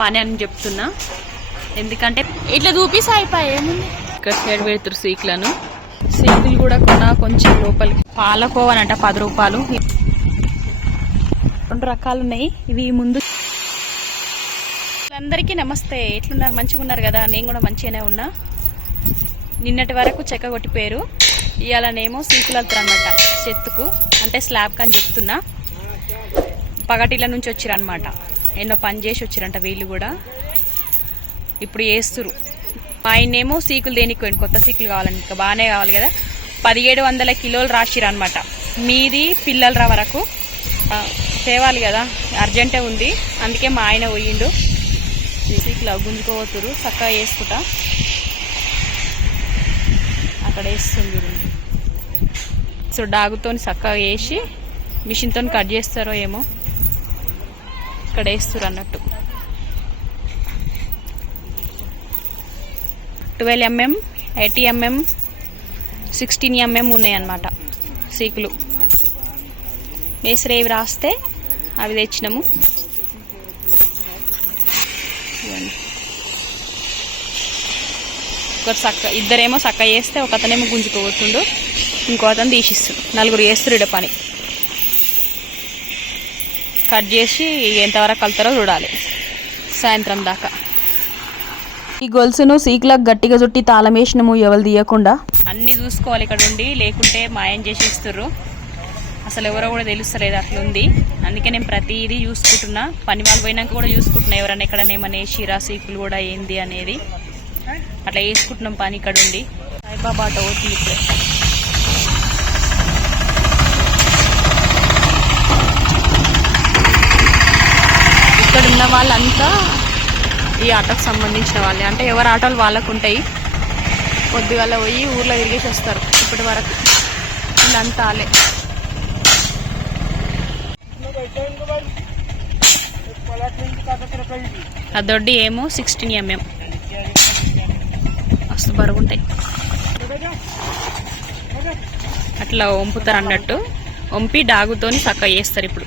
పని అని చెప్తున్నా, ఎందుకంటే ఇట్లా చూపిస్తే అయిపోయి ఏముంది. ఇక్కడ సైడ్ పెడుతురు సీకులను. సీకులు కూడా కొన్నా కొంచెం లోపలికి. పాలకోవనంట 10 రూపాయలు. 2 రకాలు ఉన్నాయి. ఇవి ముందు. అందరికీ నమస్తే, ఎట్లున్నారు? మంచిగా ఉన్నారు కదా? నేను కూడా మంచిగానే ఉన్నా. నిన్నటి వరకు చెక్క కొట్టిపోయారు, ఇవాళనేమో సీకులు వెళ్తారు అనమాట చెత్తుకు, అంటే స్లాబ్కి అని చెప్తున్నా. పగటిల నుంచి వచ్చిరనమాట, ఎన్నో పని చేసి వచ్చిరంట వీళ్ళు కూడా. ఇప్పుడు వేస్తురు. ఆయనేమో సీకులు దేనికి పోయింది, కొత్త సీకులు కావాలని, ఇంకా బాగానే కావాలి కదా. 1700 కిలోలు రాసిరు అనమాట. మీది పిల్లల వరకు తేవాలి కదా, అర్జెంటే ఉంది. అందుకే మా ఆయన పోయిండు. సీకులు గుంజుకోవతురు, చక్కగా వేసుకుంటా. అక్కడ వేస్తుంది చూడండి. సో డాగుతో చక్కగా వేసి మిషన్తో కట్ చేస్తారో ఏమో. ఇక్కడ వేస్తారు అన్నట్టు. 12 mm, 80 mm, 16 mm ఉన్నాయన్నమాట సీకులు. మేసరేవి రాస్తే అవి తెచ్చినాము. ఇద్దరేమో చక్క చేస్తే ఒక అతనేమో గుంజుకోబోతుండు, ఇంకో అతను తీసిస్తుండు. 4 చేస్తారు ఇడ పని. కట్ చేసి ఎంతవరకు కలుతారో చూడాలి సాయంత్రం దాకా. ఈ గొలుసును సీకులకు గట్టిగా చుట్టి తాళం వేసినాము, ఎవరు తీయకుండా. అన్నీ చూసుకోవాలి ఇక్కడ ఉండి, లేకుంటే మాయం చేసి ఇస్తుర్రు. అసలు ఎవరో కూడా తెలుస్తలేదు, అట్లుంది. అందుకే నేను ప్రతిదీ చూసుకుంటున్నా. పని వాళ్ళు పోయినాక కూడా చూసుకుంటున్నా, ఎవరైనా ఎక్కడన్నా ఏమన్నా వేసిరా సీకులు కూడా ఏంది అనేది. అట్లా వేసుకుంటున్నాం పని ఇక్కడ ఉండి. సాయిబాబా ఆటో అవుతుంది ఇప్పుడే. ఇక్కడ ఉన్న వాళ్ళంతా ఈ ఆటోకు సంబంధించిన వాళ్ళే, అంటే ఎవరి ఆటోలు వాళ్ళకు ఉంటాయి. పొద్దుగాల పోయి ఊర్లో తిరిగేసి వస్తారు. ఇప్పటి వరకు వీళ్ళంతా ఆలే. ఆ దొడ్డి ఏమో 16 mm, మస్తు బరుగుంటాయి. అట్లా వంపుతారు అన్నట్టు. వంపి డాగుతోని చక్కగా చేస్తారు. ఇప్పుడు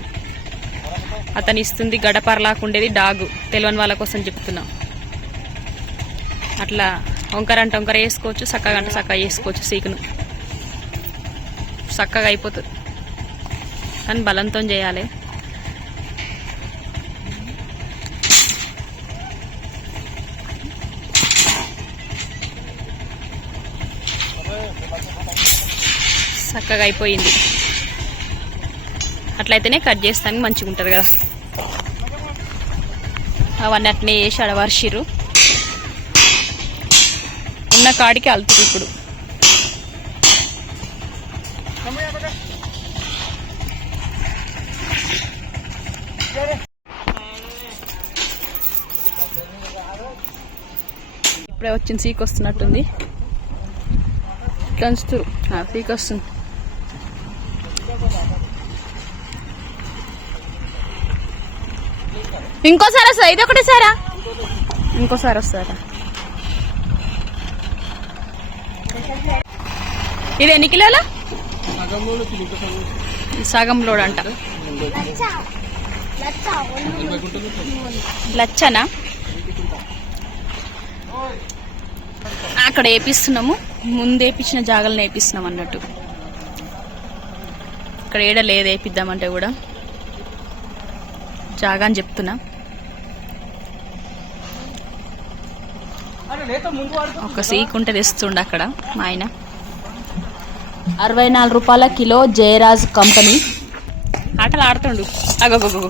అతను ఇస్తుంది గడపరలాకుండేది డాగు, తెలియని వాళ్ళ కోసం చెప్తున్నా. అట్లా వంకరంటే వంకర వేసుకోవచ్చు, చక్కగా అంటే చక్కగా చేసుకోవచ్చు. సీకును చక్కగా అయిపోతుంది, కానీ బలంతో చేయాలి. చక్కగా అయిపోయింది. అట్లయితేనే కట్ చేస్తానికి మంచిగా ఉంటుంది కదా. అవన్నీ అట్నే వేసి అడవర్షిరు. ఉన్న కాడికి అలుతుంది ఇప్పుడు. ఇప్పుడే వచ్చింది, సీక్ వస్తున్నట్టుంది. కంచుతురు, సీక్ వస్తుంది. ఇంకోసారి వస్తుందా? ఇది ఒకటి సారా, ఇంకోసారి వస్తారా? ఇది ఎన్ని కిలోల? సగం లోడ్ అంట. లచ్చనా? అక్కడ వేపిస్తున్నాము, ముందు వేపించిన జాగలను వేపిస్తున్నాం అన్నట్టు. ఇక్కడ ఏడ లేదు వేపిద్దామంటే కూడా జాగా అని చెప్తున్నా. ఒక సీక్ ఉంటే తెస్తుండ అక్కడ మా ఆయన. 64 రూపాయల కిలో జయరాజ్ కంపెనీ. ఆటలు ఆడుతుండు. అగోగో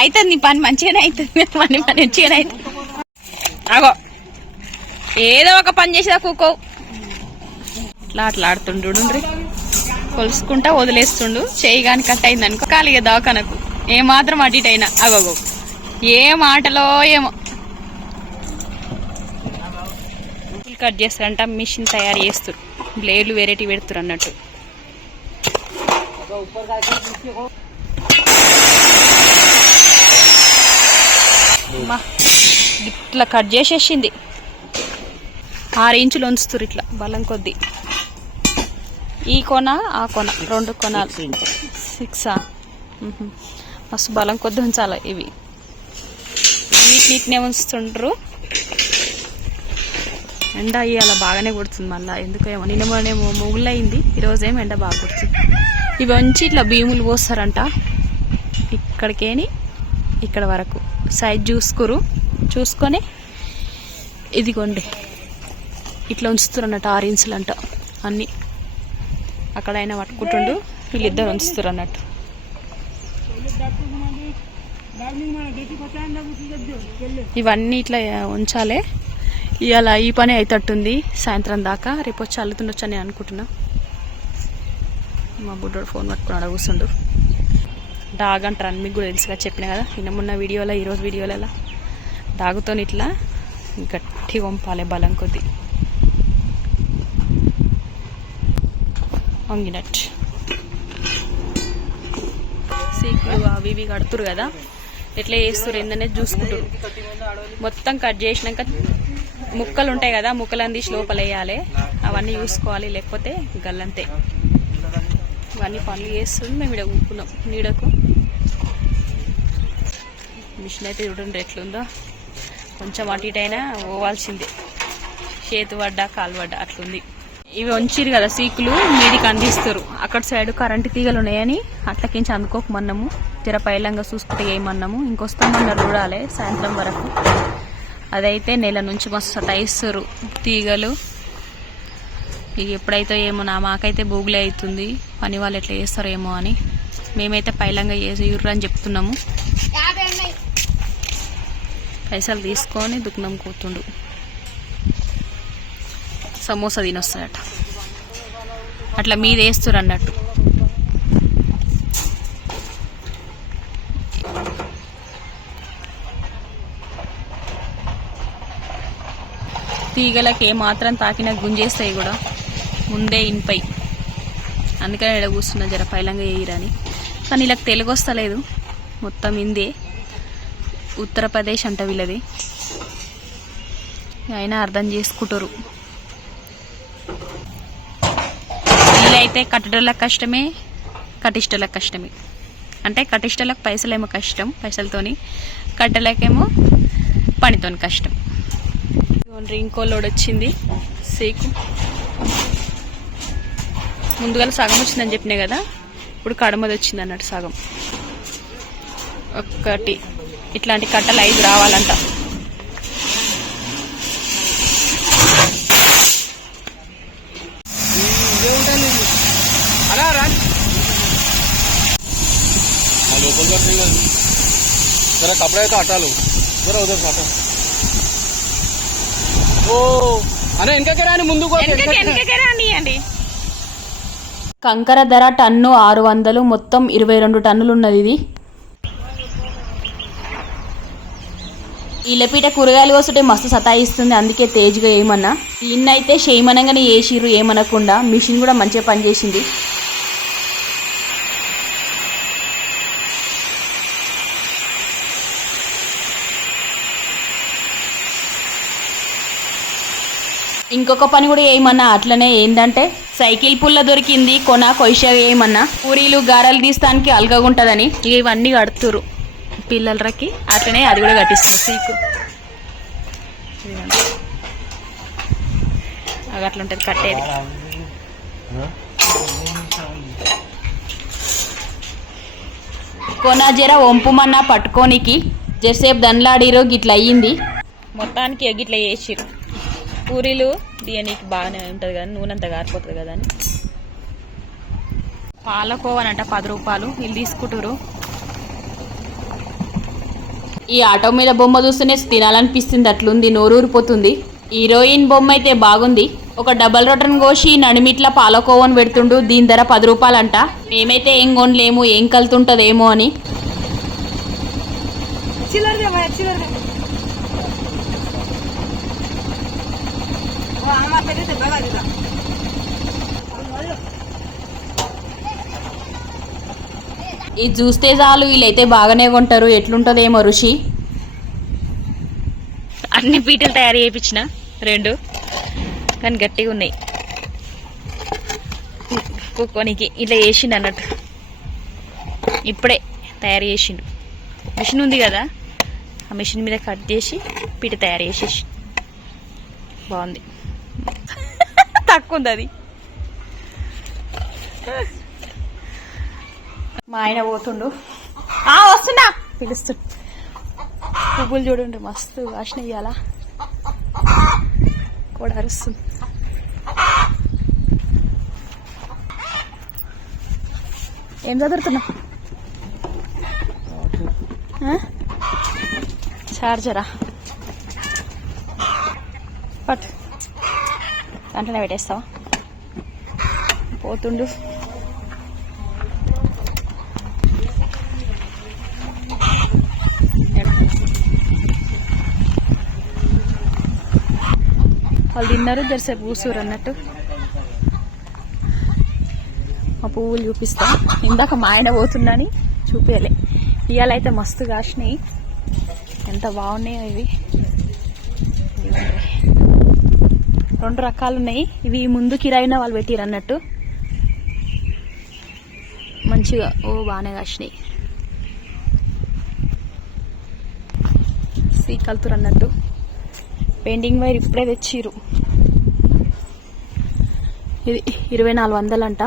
అవుతుంది నీ పని, మంచిగానే అవుతుంది. పని మంచిగానే అవుతుంది. అగో ఏదో ఒక పని చేసేదా కూకో. ఇట్లా అట్లా ఆడుతుండు. కొలుసుకుంటా వదిలేస్తుండు. చేయి కానీ కట్ అయింది అనుకో ఖాళీగా దవాఖానకు. ఏమాత్రం అటు ఇటు అయినా అగోగో ఏం ఆటలో ఏమో. కట్ చేస్తారంట, మిషన్ తయారు చేస్తారు. బ్లేడ్లు వెరైటీ పెడతారు అన్నట్టు. ఇట్లా కట్ చేసేసింది. 6 ఇంచులు ఉంచుతారు ఇట్లా బలం కొద్దీ. ఈ కొన ఆ కొన 2 కొనాలు 6 మస్తు బలం కొద్ది ఉంచాలి ఇవి. నీట్నే ఉంచుతుండ్రు. ఎండ అలా బాగానే కొడుతుంది మళ్ళీ, ఎందుకేమో నిన్నమోనేమో మొగుళ్ళయింది, ఈరోజేమో ఎండ బాగా కొడుతుంది. ఇవి వంచి ఇట్లా భీములు పోస్తారంట, ఇక్కడికేని ఇక్కడ వరకు సైజ్ చూసుకొని ఇదిగోండి ఇట్లా ఉంచుతారు అన్నట్టు. 6 ఇంచులు అంట అన్నీ. అక్కడ ఆయన పట్టుకుంటుండు, వీళ్ళిద్దరు ఉంచుతారు అన్నట్టు. ఇవన్నీ ఇట్లా ఉంచాలి. ఇవాళ ఈ పని అయితట్టుంది సాయంత్రం దాకా. రేపు వచ్చి అల్లుతుండొచ్చు అని అనుకుంటున్నా. మా బుడ్డోడు ఫోన్ పట్టుకున్నాడు, కూర్చుండు. డాగ్ అంటారు, మీకు కూడా తెలుసుగా, చెప్పిన కదా నిన్న మొన్న వీడియోలో, ఈరోజు వీడియోలలో. డాగుతో ఇట్లా గట్టి వంపాలి బలం కొద్ది, వంగినట్టు. సీకులు అవి ఇవి కడుతురు కదా, ఎట్లా చేస్తారు ఏందనేది చూసుకుంటారు. మొత్తం కట్ చేసినాక ముక్కలు ఉంటాయి కదా, ముక్కలను తీసి లోపల వేయాలి. అవన్నీ చూసుకోవాలి, లేకపోతే గల్లంతే. ఇవన్నీ పనులు చేస్తుంది. మేము ఇక్కడ కూకున్నాం నీడకు. మిషన్ అయితే చూడండి ఎట్లుందో, కొంచెం అటు ఇటు అయినా పోవాల్సిందే, చేతు పడ్డా కాలు పడ్డా అట్లుంది. ఇవి వంచిరు కదా సీకులు, మీదికి అందిస్తారు. అక్కడ సైడ్ కరెంటు తీగలు ఉన్నాయని అట్లకించి అందుకోకమన్నాము, జర పైలంగా చూసుకుంటే ఏమన్నాము. ఇంకొస్తామన్నారు చూడాలి సాయంత్రం వరకు. అదైతే నెల నుంచి మస్తు సతాయిస్తారు తీగలు. ఇక ఎప్పుడైతే ఏమో, మాకైతే బూగులే అవుతుంది. పని వాళ్ళు ఎట్లా చేస్తారో ఏమో అని మేమైతే పైలంగా చేసిర్రు అని చెప్తున్నాము. పైసలు తీసుకొని దుకాణం కూతుండు. సమోసా తినొస్తాడట, అట్లా మీద వేస్తారు అన్నట్టు. తీగలకి ఏమాత్రం తాకినా గుంజేస్తాయి కూడా, ముందే ఇన్పై. అందుకని ఇక్కడ కూర్చున్నా, జర పైలంగా వేయరని. కానీ ఇలా తెలుగు వస్తలేదు, మొత్తం ఇందే. ఉత్తరప్రదేశ్ అంట వీళ్ళది, అయినా అర్థం చేసుకుంటారు. వీళ్ళైతే కట్టడలకు కష్టమే, కటిష్టలకు కష్టమే. అంటే కటిష్టలకు పైసలేమో కష్టం, పైసలతోని. కట్టెలకేమో పనితోని కష్టం. ఇంకో లోడ్ వచ్చింది సీకు. ముందుగా సగం వచ్చిందని చెప్పినా కదా, ఇప్పుడు కడమది వచ్చింది అన్నట్టు సగం. ఒక్కటి ఇట్లాంటి కట్టలు 5 రావాలంట. कपड़े तो हटा लो, जरा उधर से हटा। ओ अरे इनका क्या रानी मुंदू को అండి. కంకర ధర టన్ను 600, మొత్తం 22 టన్నులు ఉన్నది ఇది. ఈ లెపీట కూరగాయలు కోస్తుంటే మస్తు సతాయిస్తుంది, అందుకే తేజ్గా ఏమన్నా. ఇన్నైతే చేయమనంగానే వేసిర్రు, ఏమనకుండా. మిషన్ కూడా మంచిగా పనిచేసింది. ఇంకొక పని కూడా ఏమన్నా అట్లనే. ఏంటంటే సైకిల్ పుల్ల దొరికింది, కొయ్య ఏమన్నా. పూరీలు గారెలు తీస్తానికి అల్గగుంటదని ఇవన్నీ కడుతురు పిల్లలకి. అట్లనే అది కూడా కట్టిస్తారు సీకు. అది అట్లుంటది కట్టేది. జర వంపుమన్నా పట్టుకోనికి, జరసేపు దండ్లాడిరో గిట్ల అయ్యింది. మొత్తానికి గిట్ల చేసిరు. పూరీలు దీనికి బాగానే ఉంటుంది కానీ నూనె అంతా గారిపోతుంది కదా అని. పాలకోవనంట 10 రూపాయలు, వీళ్ళు తీసుకుంటారు. ఈ ఆటో మీద బొమ్మ చూస్తేనే తినాలనిపిస్తుంది, అట్లుంది, నోరూరిపోతుంది. హీరోయిన్ బొమ్మ అయితే బాగుంది. ఒక డబల్ రొట్టెను కోసి నడిమిట్లా పాలకోవను పెడుతుండు. దీని ధర 10 రూపాయలంట. మేమైతే ఏం కొనలేము, ఏం కలుతుంటదేమో అని. ఇది చూస్తే చాలు, వీళ్ళైతే బాగానే కొంటారు. ఎట్లుంటదేమో రుచి. అన్ని పీటలు తయారు చేయించిన 2, కానీ గట్టిగా ఉన్నాయి. కుక్కోనికి ఇట్లా చేసిండు అన్నట్టు, ఇప్పుడే తయారు చేసిండు. మిషన్ ఉంది కదా, ఆ మిషన్ మీద కట్ చేసి పిట తయారు చేసేసి బాగుంది. తక్కువ ఉంది అది. మా ఆయన పోతుండు. వస్తున్నా పిలుస్తు. పువ్వులు చూడండి మస్తు వాసన ఇయ్యాలా కూడా అరుస్తుంది. ఏం చదువుతున్నా? చార్జరా పట్టు దాంట్లోనే పెట్టేస్తావా? పోతుండు. వాళ్ళు తిన్నారు, జరసేపు కూర్చోరు అన్నట్టు. మా పువ్వులు చూపిస్తా. ఇందాక మా ఆయన పోతుందని చూపించలే. ఇవాళ అయితే మస్తు కాసినాయి. ఎంత బాగున్నాయో ఇవి. 2 రకాలు ఉన్నాయి. ఇవి ముందు కిరాయిన వాళ్ళు పెట్టిరు అన్నట్టు. మంచిగా బాగానే కాసినాయి. సీకల్తురు అన్నట్టు. పెయింటింగ్ వైర్ ఇప్పుడే తెచ్చిరు. ఇది 2400 అంట.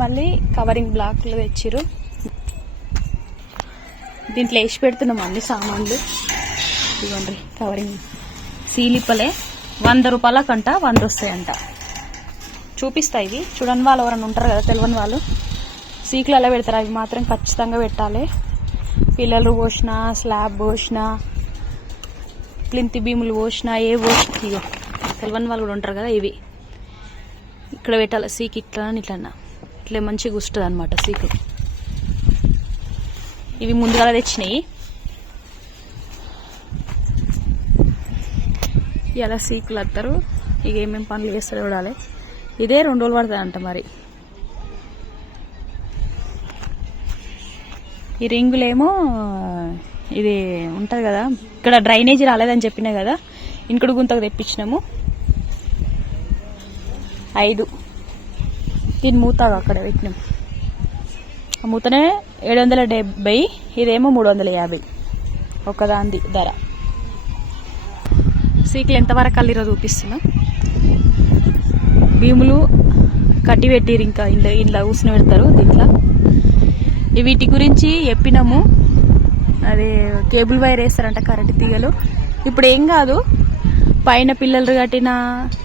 మళ్ళీ కవరింగ్ బ్లాక్లు తెచ్చిరు. దీంట్లో వేసి పెడుతున్నాం అన్ని సామాన్లు. ఇవ్వండి కవరింగ్ సీలిప్పలే 100 రూపాయలకంట 100 వస్తాయంట. చూపిస్తా. ఇవి చూడని వాళ్ళు ఎవరైనా ఉంటారు కదా, తెలియని వాళ్ళు సీకులు అలా పెడతారు. అవి మాత్రం ఖచ్చితంగా పెట్టాలి. పిల్లలు పోసినా, స్లాబ్ పోసినా, ప్లింతి భీములు పోసినా, ఏ పోసినా ఇగో తెలియని వాళ్ళు కూడా ఉంటారు కదా, ఇవి ఇక్కడ పెట్టాలి. సీక్ ఇట్లా ఇట్లా ఇట్లా మంచిగా గుస్తుంది అనమాట సీకు. ఇవి ముందుగా తెచ్చినాయి. ఇలా సీకులు వస్తారు. ఇక ఏమేమి పనులు చేస్తారో చూడాలి. ఇదే 2 రోజులు పడుతుంది అంట. మరి ఈ రింగులేమో ఇది ఉంటుంది కదా, ఇక్కడ డ్రైనేజీ రాలేదని చెప్పినా కదా, ఇంకుడు గుంతకు తెప్పించినాము 5. దీని మూత అక్కడ పెట్టినాం. ఆ మూతనే 770, ఇదేమో 350 ఒకదాని ధర. సీకులు ఎంతవరకు అల్లిరో చూపిస్తున్నా. భీములు కట్టి పెట్టిరు. ఇంకా ఇంట్లో ఊసిన పెడతారు దీంట్లో. వీటి గురించి చెప్పినాము. అదే కేబుల్ వైర్ వేస్తారంట, కరెంటు తీగలు. ఇప్పుడు ఏం కాదు, పైన పిల్లలు కట్టిన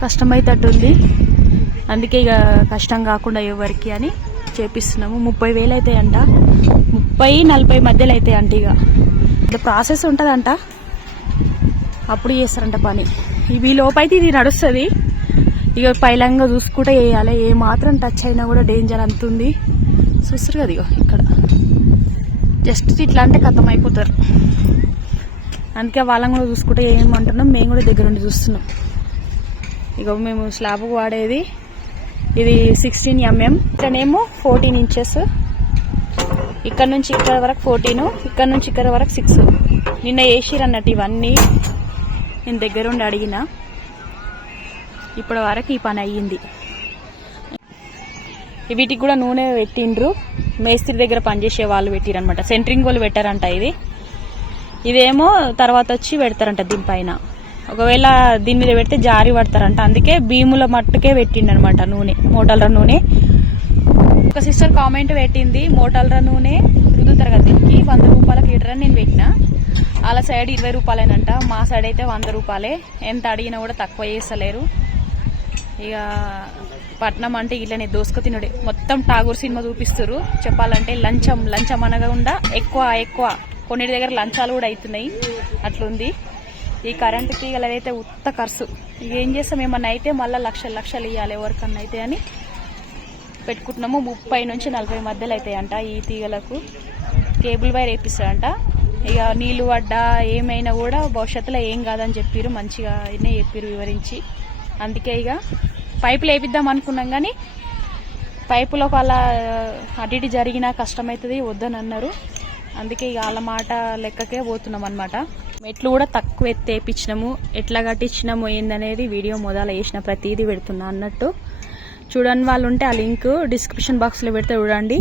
కష్టమైతట్టుంది. అందుకే ఇక కష్టం కాకుండా ఎవరికి అని చేపిస్తున్నాము. 30,000 అవుతాయంట. 30-40 మధ్యలో అవుతాయంట. ఇక ప్రాసెస్ ఉంటుందంట, అప్పుడు చేస్తారంట పని. ఇవి లోపైతే ఇది నడుస్తుంది. ఇక పైలంగా చూసుకుంటే వేయాలి. ఏ మాత్రం టచ్ అయినా కూడా డేంజర్ అంతుంది. చూస్తారు కదా ఇగో ఇక్కడ జస్ట్ ఇట్లా అంటే కథం అయిపోతారు. అందుకే వాళ్ళని కూడా చూసుకుంటే ఏమంటున్నాం, మేము కూడా దగ్గర ఉండి చూస్తున్నాం. ఇక మేము స్లాబ్కు వాడేది ఇది 16 mm, ఇక్కడనేమో 14 ఇంచెస్. ఇక్కడ నుంచి ఇక్కడ వరకు 14, ఇక్కడ నుంచి ఇక్కడ వరకు 6. నిన్న వేసిరు అన్నట్టు ఇవన్నీ. నేను దగ్గరుండి అడిగిన. ఇప్పటి వరకు ఈ పని అయ్యింది. వీటికి కూడా నూనె పెట్టిండ్రు. మేస్త్రి దగ్గర పనిచేసే వాళ్ళు పెట్టిరనమాట. సెంట్రింగ్ వాళ్ళు పెట్టారంట. ఇదేమో తర్వాత వచ్చి పెడతారంట దీనిపైన. ఒకవేళ దీని మీద పెడితే జారి పడతారంట. అందుకే భీముల మట్టుకే పెట్టిండనమాట నూనె, మోటార్ల నూనె. ఒక సిస్టర్ కామెంట్ పెట్టింది, మోటార్ల నూనె రుద్దుతారు కదా దీనికి 100 రూపాయలకి లీటర్ అని నేను పెట్టిన. వాళ్ళ సైడ్ 20 రూపాయలేనంట. మా సైడ్ అయితే 100 రూపాయలే. ఎంత అడిగినా కూడా తక్కువ చేస్తలేరు. ఇక పట్నం అంటే ఇట్లనే దోసుకు తినడే. మొత్తం ఠాగూర్ సినిమా చూపిస్తారు. చెప్పాలంటే లంచం అనకుండా ఎక్కువ కొన్నిటి దగ్గర లంచాలు కూడా అవుతున్నాయి. అట్లుంది ఈ కరెంటు తీగలు. అయితే ఉత్త ఖర్చు. ఇక ఏం చేస్తాం, ఏమన్నా అయితే మళ్ళీ లక్షలు ఇవ్వాలి ఎవరికన్నా అయితే అని పెట్టుకుంటున్నాము. 30 నుంచి 40 మధ్యలో అవుతాయంట ఈ తీగలకు. కేబుల్ వైర్ వేపిస్తారంట. ఇక నీళ్లు పడ్డా ఏమైనా కూడా భవిష్యత్తులో ఏం కాదని చెప్పారు. మంచిగా చెప్పారు వివరించి. అందుకే ఇక పైపులు వేపిద్దాం అనుకున్నాం, కానీ పైపులో అలా అటు ఇటు జరిగినా కష్టమవుతుంది వద్దని అన్నారు. అందుకే ఇక వాళ్ళ మాట లెక్కకే పోతున్నాం అనమాట. మెట్లు కూడా తక్కువ ఎత్తి వేయించినాము. ఎట్లా కట్టించినాము ఏందనేది వీడియో మొదలు వేసిన ప్రతిదీ పెడుతున్నా అన్నట్టు. చూడని వాళ్ళు ఉంటే ఆ లింక్ డిస్క్రిప్షన్ బాక్స్లో పెడితే చూడండి.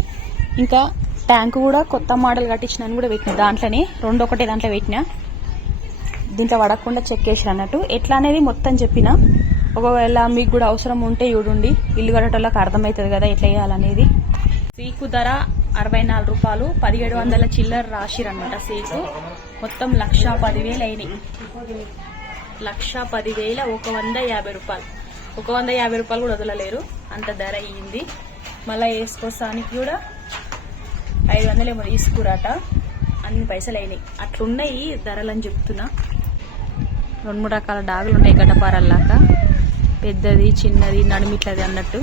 ఇంకా ట్యాంక్ కూడా కొత్త మోడల్ కట్టించిన కూడా పెట్టిన దాంట్లోనే 2 ఒకటే దాంట్లో పెట్టిన. దీంట్లో పడకుండా చెక్ చేసి అన్నట్టు ఎట్లా అనేది మొత్తం చెప్పిన. ఒకవేళ మీకు కూడా అవసరం ఉంటే చూడండి, ఇల్లు కట్టేటోళ్ళకి అర్థమవుతుంది కదా ఎట్లా చేయాలనేది. సీకు ధర 64 రూపాయలు, 1700 చిల్లర రాసిరన్నమాట. సీకు మొత్తం 1,10,000 అయినాయి. 1,10,000 150 రూపాయలు. 150 రూపాయలు కూడా వదలలేరు, అంత ధర అయ్యింది. మళ్ళీ వేసుకోసానికి కూడా 500 ఏమో తీసుకురాట, అన్ని పైసలు అయినాయి. అట్లున్నాయి ధరలని చెప్తున్నా. 2-3 రకాల డాగులు ఉన్నాయి గడ్డపారల్లాక, పెద్దది చిన్నది నడిమిట్లది అన్నట్టు.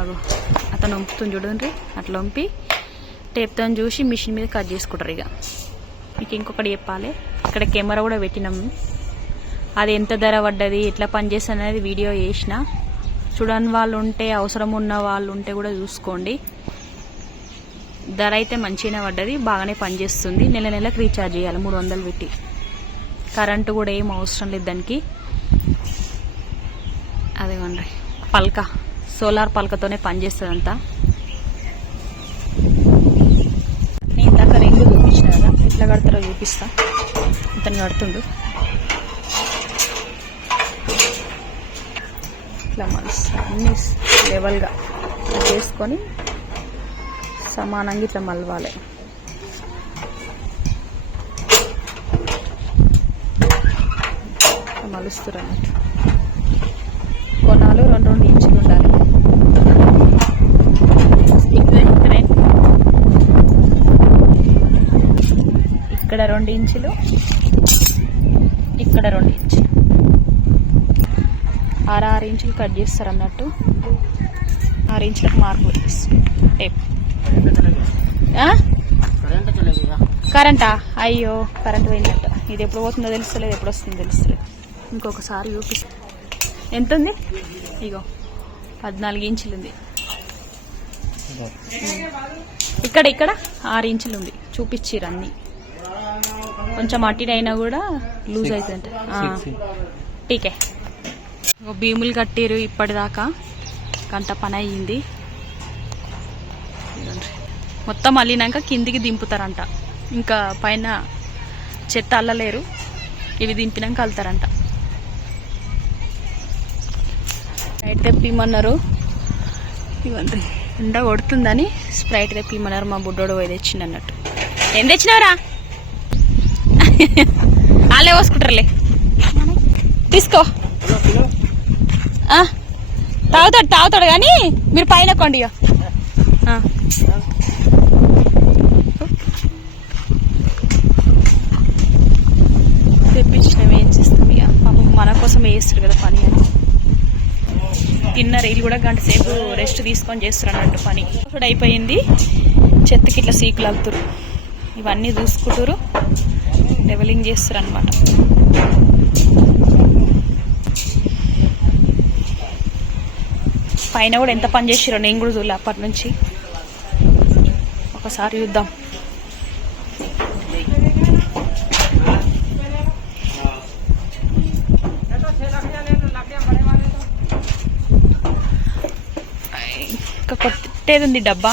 అగో అతను వంపుతుంది చూడండి, అట్లా వంపి టేప్తో చూసి మిషన్ మీద కట్ చేసుకుంటారు. ఇక మీకు ఇంకొకటి చెప్పాలి, ఇక్కడ కెమెరా కూడా పెట్టినాము. అది ఎంత ధర పడ్డది, ఎట్లా పనిచేస్తుంది అనేది వీడియో చేసిన. చూడని వాళ్ళు ఉంటే, అవసరం ఉన్న వాళ్ళు ఉంటే కూడా చూసుకోండి. ధర అయితే మంచిగానే పడ్డది, బాగానే పనిచేస్తుంది. నెలకు రీఛార్జ్ చేయాలి 300 పెట్టి. కరెంటు కూడా ఏం అవసరం లేదు దానికి. అదేమండి పల్క, సోలార్ పల్కతోనే పనిచేస్తుంది అంతా. నేను ఇందాక రింగు చూపించిన కదా, ఎట్లా కడతారో చూపిస్తా. ఇతను కడుతుండు ఇట్లా మలుస్తా, అన్ని లెవెల్గా చేసుకొని సమానంగా ఇట్లా మలవాలి. మలుస్తారు అన్నట్టు. కొనాలు 2 ఇంచులు ఉండాలి. ఇక్కడ 2 ఇంచులు, ఇక్కడ 2 ఇంచులు, 6 ఇంచులు కట్ చేస్తారు అన్నట్టు. 6 ఇంచులకు మార్కులు టేప్. కరెంటా? అయ్యో కరెంట్ పోయిందట. ఇది ఎప్పుడు పోతుందో తెలుస్తలేదు, ఎప్పుడు వస్తుందో తెలుస్తలేదు. ఇంకొకసారి చూపిస్తా. ఎంత ఉంది? ఇగో 14 ఇంచులు ఉంది. ఇక్కడ 6 ఇంచులు ఉంది. చూపించిర్రు అన్ని. కొంచెం అట్టినైనా కూడా లూజ్ అవుతుందంట. టీకే భీములు కట్టిరు ఇప్పటిదాకా, గంట పని అయ్యింది. మొత్తం అల్లినాక కిందికి దింపుతారంట. ఇంకా పైన చెత్త అల్లలేరు, ఇవి దింపినాక అల్లుతారంట. స్ప్రైట్ తెప్పిమన్నారు. ఇవ్వండి, ఎండ కొడుతుందని స్ప్రైట్ తెప్పిమన్నారు. మా బుడ్డోడు పోయి తెచ్చిండు అన్నట్టు. ఏం తెచ్చినావురా? వాళ్ళే పోసుకుంటారులే, తీసుకో. తాగుతాడు కానీ మీరు పైన కొండి. తెప్పించినవి ఏం చేస్తాం ఇక, పాపం మన కోసం వేస్తారు కదా పని అని. తిన్నారు, ఇది కూడా గంట సేపు రెస్ట్ తీసుకొని చేస్తారు అన్నట్టు పని. ఇప్పుడు అయిపోయింది. చెత్తకి ఇట్లా సీకులు అల్లుతారు, ఇవన్నీ చూసుకుంటారు, లెవెలింగ్ చేస్తారు అనమాట. పైన కూడా ఎంత పని చేసారో నేను కూడా చూడలే అప్పటి నుంచి. ఒకసారి చూద్దాం. ఇంకా కొట్టేది ఉంది డబ్బా.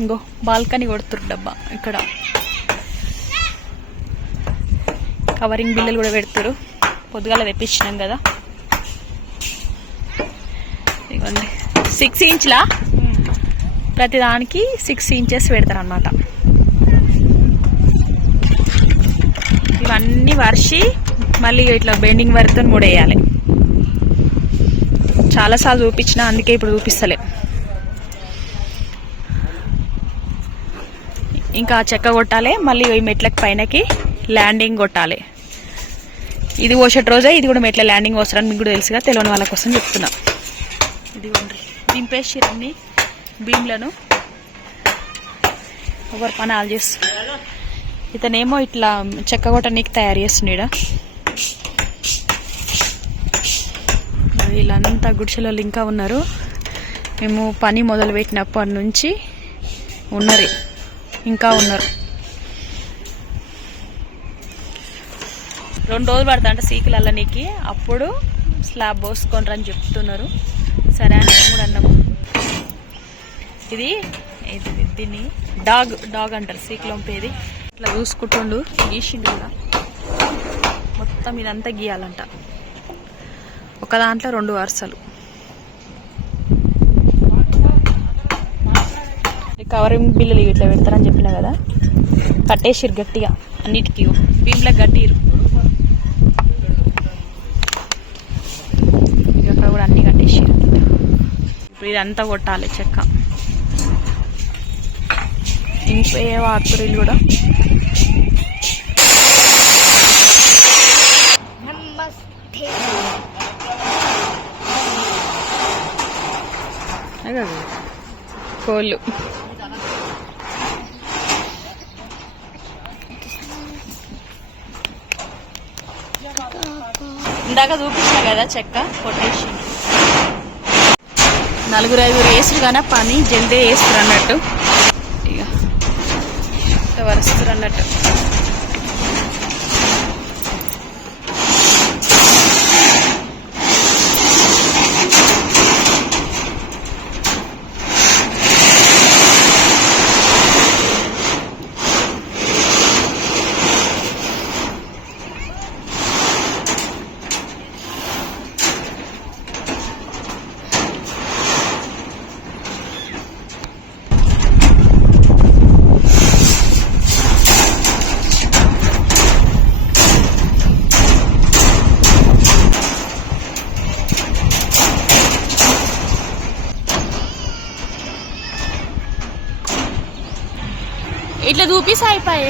ఇంకో బాల్కనీ కొడుతురు డబ్బా. ఇక్కడ కవరింగ్ బిల్లలు కూడా పెడతారు. పొద్దుగాల తెప్పించినాం కదా. ఇవ్వండి 6 ఇంచులా, ప్రతి దానికి 6 ఇంచెస్ పెడతారు అన్నమాట. ఇవన్నీ వర్షి మళ్ళీ ఇట్లా బెండింగ్ వరతో ముడేయాలి. చాలాసార్లు చూపించిన, అందుకే ఇప్పుడు చూపిస్తలే. ఇంకా చెక్క కొట్టాలి, మళ్ళీ ఈ మెట్లకి పైనకి ల్యాండింగ్ కొట్టాలి. ఇది పోసేట రోజే ఇది కూడా మెట్ల ల్యాండింగ్ వస్తారని మీకు కూడా తెలుసుగా, తెలియని వాళ్ళ కోసం చెప్తున్నా. ఇదిగోండి, దింపేసి అన్ని బీమ్లను ఎవరు పని ఆలు చేస్తారు. ఇతనేమో ఇట్లా చెక్క కొట్టడానికి తయారు చేస్తున్నాడు. వీళ్ళంతా గుడిసెలో ఇంకా ఉన్నారు. మేము పని మొదలు పెట్టినప్పటి నుంచి ఉన్నారు, ఇంకా ఉన్నారు. 2 రోజులు పడతా అంటే సీకులు అల్లనీకి, అప్పుడు స్లాబ్ పోసుకుంటారు అని చెప్తున్నారు. సరే అని మేము కూడా అన్నాము. ఇది దీన్ని డాగ్ డాగ్ అంటారు సీకులంపేది. ఇట్లా చూసుకుంటుండు గీసిండు కూడా. మొత్తం ఇదంతా గీయాలంట. ఒక దాంట్లో 2 వరుసలు. కవరింగ్ బిల్లులు ఇట్లా పెడతారని చెప్పిన కదా, కట్టేసిరు గట్టిగా అన్నిటికీ. భీమ్లకు కట్టిరు. అక్కడ కూడా అన్ని కట్టేసిరు. ఇప్పుడు ఇదంతా కొట్టాలి చెక్క. ఇంకే వాడుతారు వీళ్ళు కూడా. కోళ్ళు ఇందాక చూపించా కదా చెక్క కొట్టేసి. 4-5 వేసులు కానీ పని జల్దీ వేస్తారు అన్నట్టు. ఇక వరుస్తారు అన్నట్టు. ఇట్లా చూపిస్తా అయిపోయి.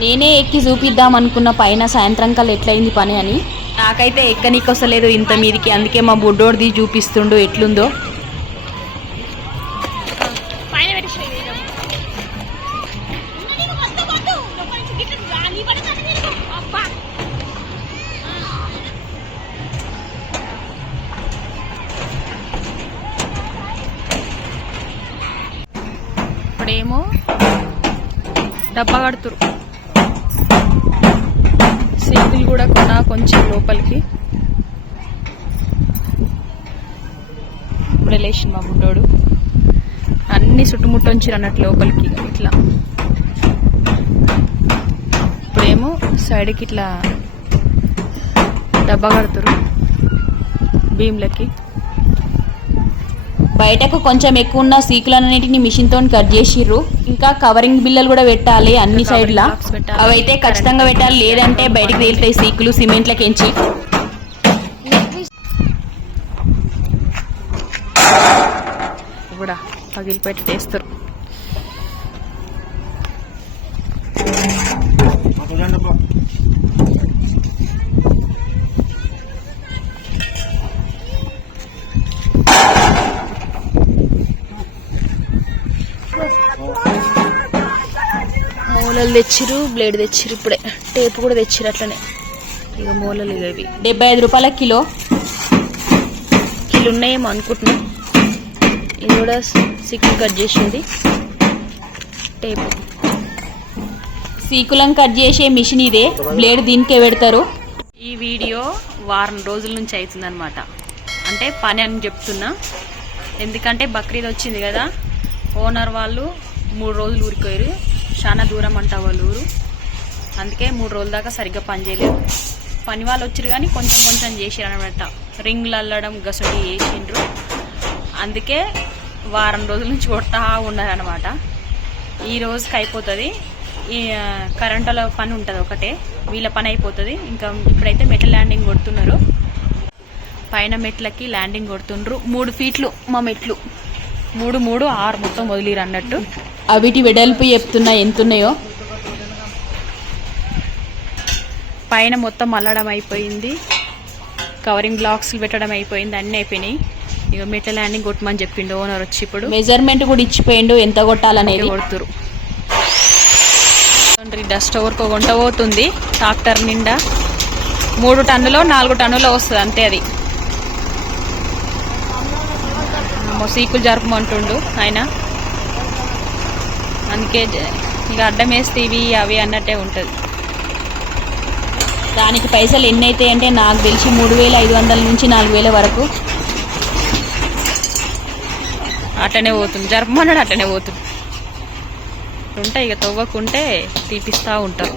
నేనే ఎక్కి చూపిద్దాం అనుకున్న పైన సాయంత్రం కల్లా ఎట్లయింది పని అని. నాకైతే ఎక్కనీకి వస్తలేదు ఇంత మీదికి. అందుకే మా బుడ్డోడిది చూపిస్తుండు ఎట్లుందో. ఇప్పుడేమో డబ్బా కడుతురు. సీకులు కూడా కొన్నా కొంచెం లోపలికి. ఇప్పుడు లేచింది మా బుడ్డోడు. అన్ని చుట్టుముట్టు ఉంచారు అన్నట్టు లోపలికి ఇట్లా. ఇప్పుడేమో సైడ్కి ఇట్లా డబ్బా కడుతురు భీమ్లకి. బయటకు కొంచెం ఎక్కువ ఉన్న సీకులన్నిటిని మిషన్ తో కట్ చేసిర్రు. ఇంకా కవరింగ్ బిల్లలు కూడా పెట్టాలి అన్ని సైడ్లా. అవైతే ఖచ్చితంగా పెట్టాలి, లేదంటే బయటకు తేలుతాయి సీకులు సిమెంట్లకెంచి. కూడా పగిలిపెట్టి తెస్తారు. మూలలు తెచ్చిరు, బ్లేడ్ తెచ్చిరు, ఇప్పుడే టేప్ కూడా తెచ్చిరు అట్లనే. ఇక మూలలు ఇవి 75 రూపాయల కిలో ఉన్నాయేమో అనుకుంటున్నా. ఇది కూడా సీకులు కట్ చేసేది టేప్. సీకులను కట్ చేసే మిషన్ ఇదే, బ్లేడ్ దీనికే పెడతారు. ఈ వీడియో వారం రోజుల నుంచి అవుతుందన్నమాట. అంటే పని అని చెప్తున్నా, ఎందుకంటే బక్రీద్ వచ్చింది కదా. ఓనర్ వాళ్ళు 3 రోజులు ఊరిపోయారు. చాలా దూరం అంట వాళ్ళ ఊరు. అందుకే 3 రోజుల దాకా సరిగ్గా పని చేయలేదు. పని వాళ్ళు వచ్చారు కానీ కొంచెం కొంచెం చేసారు అనమాట. రింగ్లు అల్లడం గసడి వేసిండ్రు. అందుకే వారం రోజుల నుంచి కొడతా ఉన్నారనమాట. ఈ రోజుకి అయిపోతుంది. ఈ కరెంటులో పని ఉంటుంది ఒకటే, వీళ్ళ పని అయిపోతుంది. ఇంకా ఇప్పుడైతే మెటల్ ల్యాండింగ్ కొడుతున్నారు. పైన మెట్లకి ల్యాండింగ్ కొడుతుండ్రు. 3 ఫీట్లు మా మెట్లు. 3, 6 మొత్తం వదిలిరు అన్నట్టు. అవిటి వెడల్పు చెప్తున్నా ఎంతున్నాయో. పైన మొత్తం అల్లడం అయిపోయింది, కవరింగ్ బ్లాక్స్ పెట్టడం అయిపోయింది, అన్నీ అయిపోయినాయి. ఇక మెటల్ ల్యాండింగ్ కొట్టమని చెప్పిండు ఓనర్ వచ్చి. ఇప్పుడు మెజర్మెంట్ కూడా ఇచ్చిపోయిండు ఎంత కొట్టాలనేది. కొడుతురు. డస్ట్ ఓవర్కో గుంట పోతుంది ట్రాక్టర్ నిండా. 3 టన్నులో 4 టన్నులో వస్తుంది అంతే. అది సీకులు జరపమంటుండు ఆయన. అందుకే ఇక అడ్డం వేస్తే ఇవి అవి అన్నట్టే ఉంటుంది. దానికి పైసలు ఎన్ని అవుతాయి అంటే నాకు తెలిసి 3500 నుంచి 4000 వరకు. ఆ అట్లనే పోతుంది, జరపమన్నాడు అట్లనే పోతుంది. ఉంటాయి ఇక తవ్వకుంటే తీపిస్తూ ఉంటారు.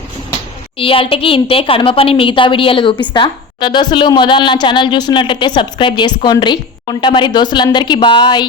ఇవాళకి ఇంతే, కడమ పని మిగతా వీడియోలు చూపిస్తా. కొత్త దోస్తులు మొదలు నా ఛానల్ చూస్తున్నట్టయితే సబ్స్క్రైబ్ చేసుకోండి. ఉంటా మరి దోస్తులందరికీ బాయ్.